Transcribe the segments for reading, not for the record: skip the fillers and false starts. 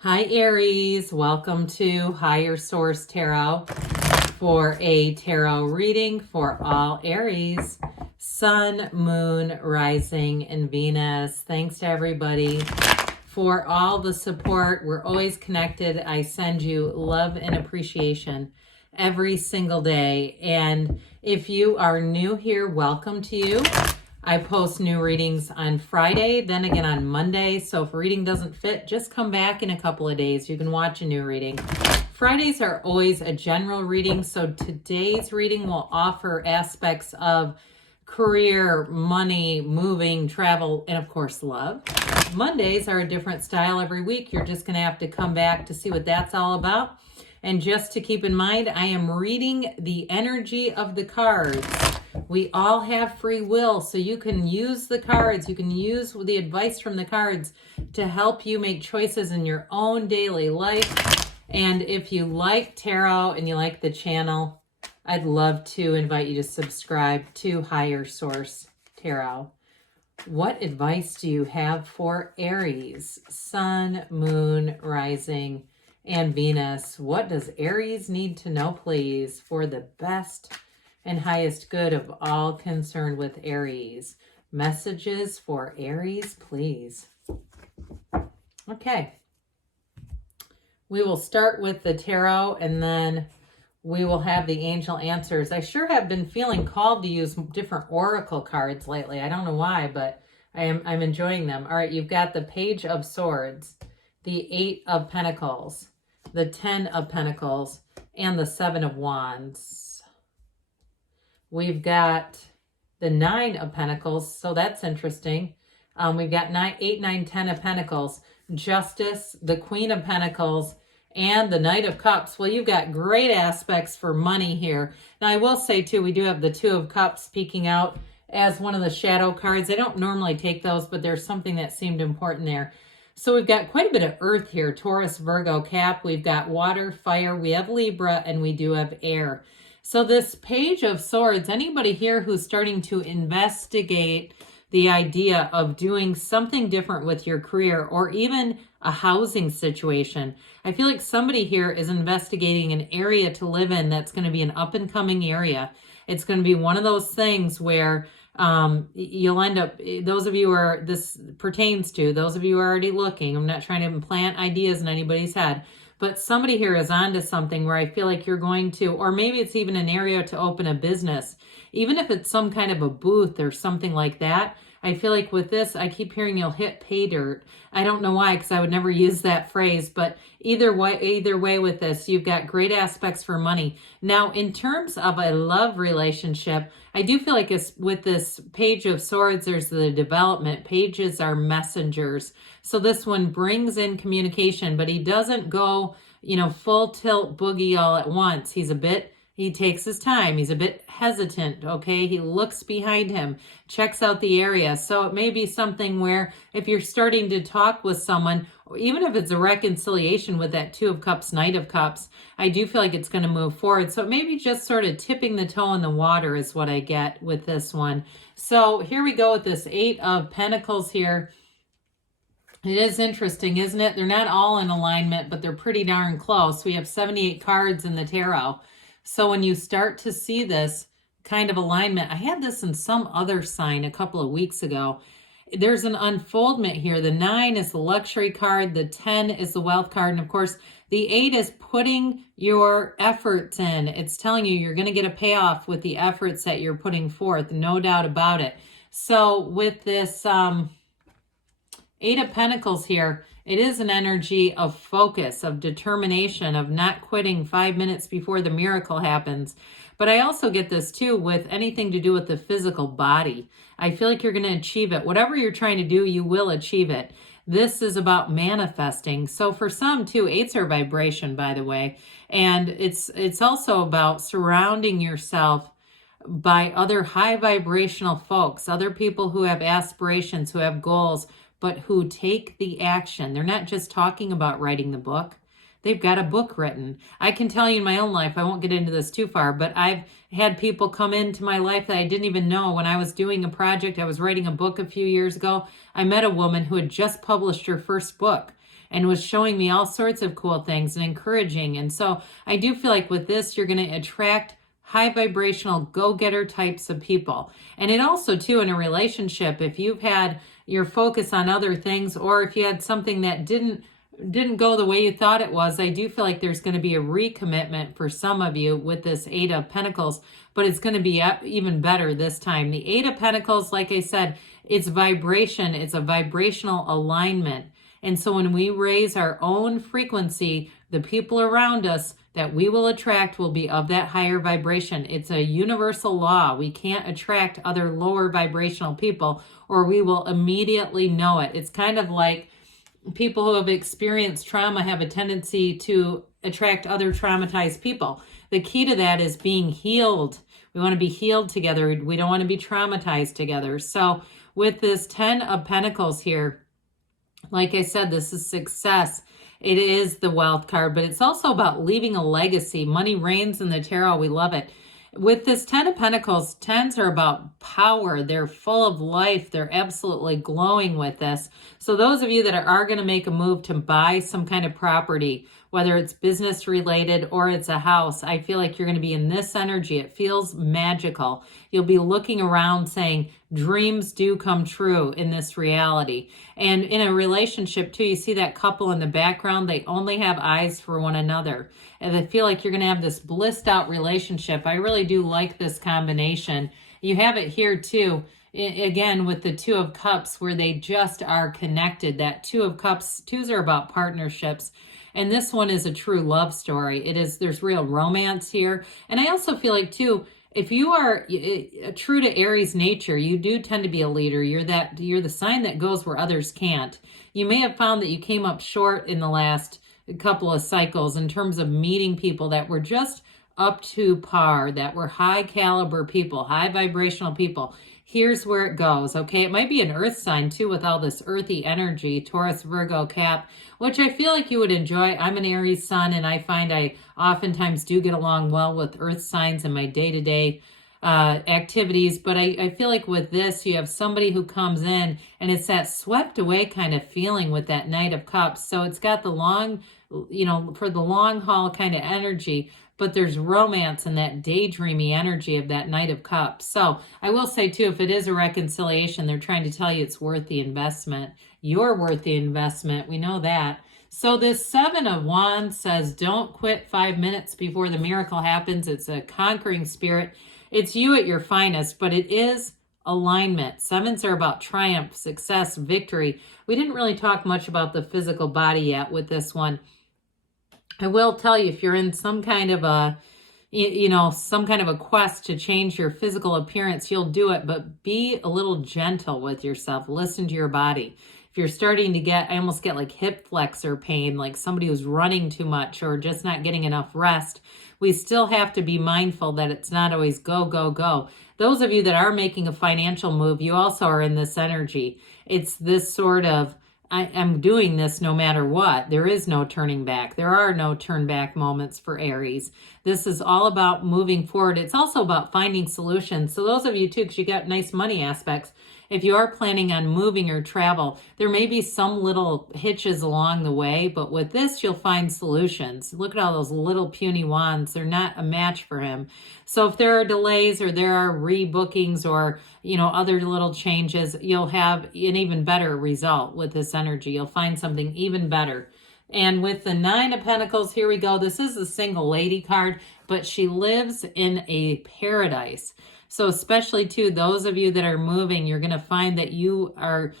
Hi Aries, welcome to Higher Source Tarot for a tarot reading for all Aries, Sun, Moon, Rising, and Venus. Thanks to everybody for all the support. We're always connected. I send you love and appreciation every single day. And if you are new here, welcome to you. I post new readings on Friday, then again on Monday. So if a reading doesn't fit, just come back in a couple of days. You can watch a new reading. Fridays are always a general reading. So today's reading will offer aspects of career, money, moving, travel, and of course, love. Mondays are a different style every week. You're just going to have to come back to see what that's all about. And just to keep in mind, I am reading the energy of the cards. We all have free will, so you can use the cards. You can use the advice from the cards to help you make choices in your own daily life. And if you like tarot and you like the channel, I'd love to invite you to subscribe to Higher Source Tarot. What advice do you have for Aries, Sun, Moon, Rising, and Venus? What does Aries need to know, please, for the best and highest good of all concerned with Aries? Messages for Aries, please. Okay. We will start with the tarot and then we will have the angel answers. I sure have been feeling called to use different oracle cards lately. I don't know why, but I'm enjoying them. All right, you've got the Page of Swords, the 8 of Pentacles, the 10 of Pentacles, and the 7 of Wands. We've got the 9 of Pentacles, so that's interesting. We've got 8, 9, 10 of Pentacles, Justice, the Queen of Pentacles, and the Knight of Cups. Well, you've got great aspects for money here. Now, I will say, too, we do have the 2 of Cups peeking out as one of the shadow cards. I don't normally take those, but there's something that seemed important there. So we've got quite a bit of earth here, Taurus, Virgo, Cap. We've got water, fire, we have Libra, and we do have air. So this Page of Swords, anybody here who's starting to investigate the idea of doing something different with your career or even a housing situation. I feel like somebody here is investigating an area to live in that's going to be an up-and-coming area. It's going to be one of those things where you'll end up, those of you who this pertains to, those of you who are already looking, I'm not trying to implant ideas in anybody's head, but somebody here is onto something where I feel like you're going to, or maybe it's even an area to open a business. Even if it's some kind of a booth or something like that, I feel like with this, I keep hearing you'll hit pay dirt. I don't know why, because I would never use that phrase, but either way with this, you've got great aspects for money. Now, in terms of a love relationship, I do feel like with this Page of Swords, there's the development. Pages are messengers. So this one brings in communication, but he doesn't go, full tilt boogie all at once. He takes his time. He's a bit hesitant, okay? He looks behind him, checks out the area. So it may be something where if you're starting to talk with someone, or even if it's a reconciliation with that 2 of Cups, Knight of Cups, I do feel like it's going to move forward. So maybe just sort of tipping the toe in the water is what I get with this one. So here we go with this 8 of Pentacles here. It is interesting, isn't it? They're not all in alignment, but they're pretty darn close. We have 78 cards in the tarot. So when you start to see this kind of alignment, I had this in some other sign a couple of weeks ago. There's an unfoldment here. The 9 is the luxury card. The 10 is the wealth card. And of course, the 8 is putting your efforts in. It's telling you you're going to get a payoff with the efforts that you're putting forth. No doubt about it. So with this 8 of Pentacles here, it is an energy of focus, of determination, of not quitting 5 minutes before the miracle happens. But I also get this too with anything to do with the physical body. I feel like you're going to achieve it. Whatever you're trying to do, you will achieve it. This is about manifesting. So for some too, 8s are vibration, by the way. And it's also about surrounding yourself by other high vibrational folks, other people who have aspirations, who have goals, but who take the action. They're not just talking about writing the book. They've got a book written. I can tell you in my own life, I won't get into this too far, but I've had people come into my life that I didn't even know. When I was doing a project, I was writing a book a few years ago. I met a woman who had just published her first book. and was showing me all sorts of cool things and encouraging. And so I do feel like with this, you're going to attract high vibrational go-getter types of people. And it also too, in a relationship, if you've had your focus on other things, or if you had something that didn't go the way you thought it was, I do feel like there's going to be a recommitment for some of you with this Eight of Pentacles, but it's going to be even better this time. The Eight of Pentacles, like I said, it's vibration. It's a vibrational alignment. And so when we raise our own frequency, the people around us that we will attract will be of that higher vibration. It's a universal law. We can't attract other lower vibrational people, or we will immediately know it. It's kind of like people who have experienced trauma have a tendency to attract other traumatized people. The key to that is being healed. We want to be healed together. We don't want to be traumatized together. So with this 10 of Pentacles here, like I said, this is success. It is the wealth card, but it's also about leaving a legacy. Money reigns in the tarot. We love it. With this 10 of Pentacles, 10s are about power. They're full of life. They're absolutely glowing with this. So those of you that are going to make a move to buy some kind of property, whether it's business related or it's a house, I feel like you're going to be in this energy. It feels magical. You'll be looking around saying, dreams do come true in this reality. And in a relationship too, you see that couple in the background, they only have eyes for one another. And I feel like you're going to have this blissed out relationship. I really do like this combination. You have it here too, again, with the Two of Cups, where they just are connected. That Two of Cups, twos are about partnerships. And this one is a true love story. There's real romance here. And I also feel like too, if you are true to Aries nature, you do tend to be a leader. You're the sign that goes where others can't. You may have found that you came up short in the last couple of cycles in terms of meeting people that were just up to par, that were high caliber people, high vibrational people. Here's where it goes, okay? It might be an earth sign too, with all this earthy energy, Taurus, Virgo, Cap, which I feel like you would enjoy. I'm an Aries sun, and I find I oftentimes do get along well with earth signs in my day-to-day activities. But I feel like with this, you have somebody who comes in, and it's that swept away kind of feeling with that Knight of Cups. So it's got the long, for the long haul kind of energy, but there's romance and that daydreamy energy of that Knight of Cups. So I will say too, if it is a reconciliation, they're trying to tell you it's worth the investment. You're worth the investment. We know that. So this Seven of Wands says, don't quit 5 minutes before the miracle happens. It's a conquering spirit. It's you at your finest, but it is alignment. Sevens are about triumph, success, victory. We didn't really talk much about the physical body yet with this one. I will tell you, if you're in some kind of a, some kind of a quest to change your physical appearance, you'll do it, but be a little gentle with yourself. Listen to your body. If you're starting to I almost get like hip flexor pain, like somebody who's running too much or just not getting enough rest, we still have to be mindful that it's not always go, go, go. Those of you that are making a financial move, you also are in this energy. It's this sort of, I'm doing this no matter what. There is no turning back. There are no turn back moments for Aries. This is all about moving forward. It's also about finding solutions. So those of you too, because you got nice money aspects, if you are planning on moving or travel, there may be some little hitches along the way, but with this, you'll find solutions. Look at all those little puny wands. They're not a match for him. So if there are delays or there are rebookings or, other little changes, you'll have an even better result with this energy. You'll find something even better. And with the Nine of Pentacles, here we go. This is the single lady card, but she lives in a paradise. So especially too, those of you that are moving, you're going to find that you are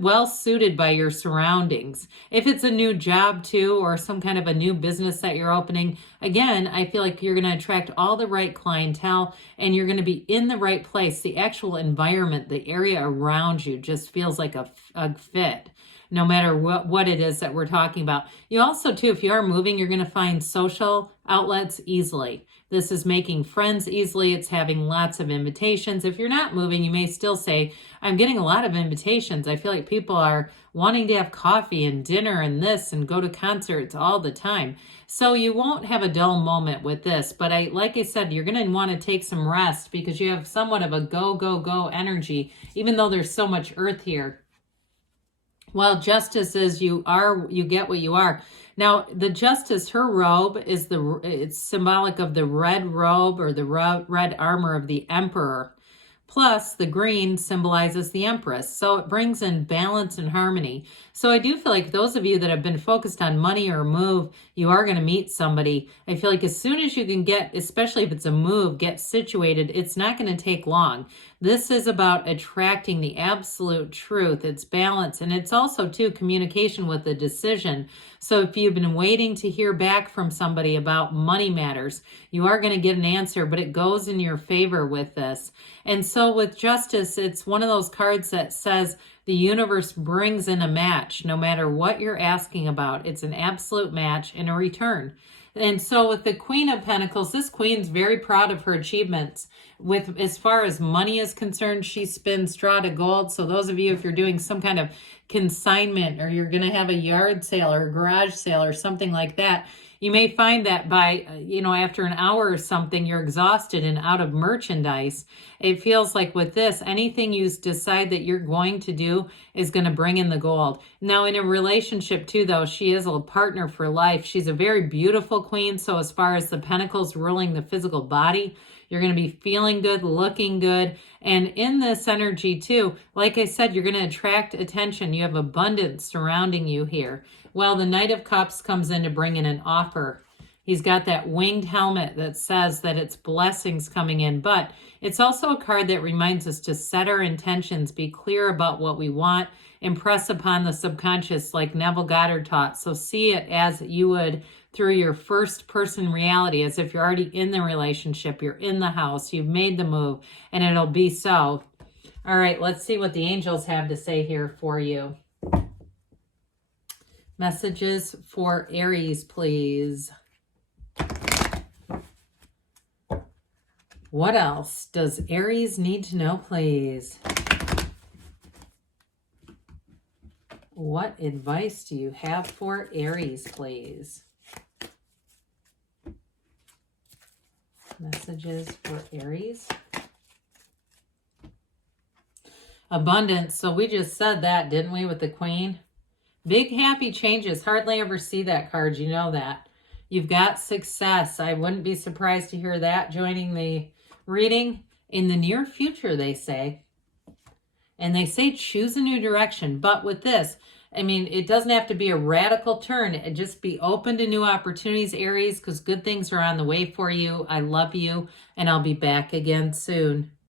well suited by your surroundings. If it's a new job too, or some kind of a new business that you're opening, again, I feel like you're going to attract all the right clientele and you're going to be in the right place. The actual environment, the area around you just feels like a fit, no matter what it is that we're talking about. You also too, if you are moving, you're going to find social outlets easily. This is making friends easily. It's having lots of invitations. If you're not moving, you may still say, I'm getting a lot of invitations. I feel like people are wanting to have coffee and dinner and this and go to concerts all the time. So you won't have a dull moment with this. But like I said, you're going to want to take some rest because you have somewhat of a go, go, go energy, even though there's so much earth here. Well, justice is you get what you are. Now, the justice, her robe is it's symbolic of the red robe or the red armor of the emperor. Plus, the green symbolizes the Empress. So it brings in balance and harmony. So I do feel like those of you that have been focused on money or move, you are going to meet somebody. I feel like as soon as you can get, especially if it's a move, get situated, it's not going to take long. This is about attracting the absolute truth. It's balance. And it's also, too, communication with a decision. So if you've been waiting to hear back from somebody about money matters, you are going to get an answer, but it goes in your favor with this. And so with justice, it's one of those cards that says the universe brings in a match. No matter what you're asking about, it's an absolute match in a return. And so with the Queen of Pentacles, this queen's very proud of her achievements. With as far as money is concerned, she spins straw to gold. So those of you, if you're doing some kind of consignment or you're going to have a yard sale or a garage sale or something like that, you may find that by, after an hour or something, you're exhausted and out of merchandise. It feels like with this, anything you decide that you're going to do is going to bring in the gold. Now, in a relationship too, though, she is a partner for life. She's a very beautiful queen. So as far as the pentacles ruling the physical body, you're going to be feeling good, looking good. And in this energy too, like I said, you're going to attract attention. You have abundance surrounding you here. Well, the Knight of Cups comes in to bring in an offer. He's got that winged helmet that says that it's blessings coming in, but it's also a card that reminds us to set our intentions, be clear about what we want, impress upon the subconscious like Neville Goddard taught. So see it as you would through your first person reality, as if you're already in the relationship, you're in the house, you've made the move, and it'll be so. All right, let's see what the angels have to say here for you. Messages for Aries, please. What else does Aries need to know, please? What advice do you have for Aries, please? Messages for Aries. Abundance. So we just said that, didn't we, with the Queen? Big happy changes. Hardly ever see that card. You know that. You've got success. I wouldn't be surprised to hear that joining the reading in the near future, they say. And they say choose a new direction. But with this, I mean, it doesn't have to be a radical turn. It just be open to new opportunities, Aries, because good things are on the way for you. I love you, and I'll be back again soon.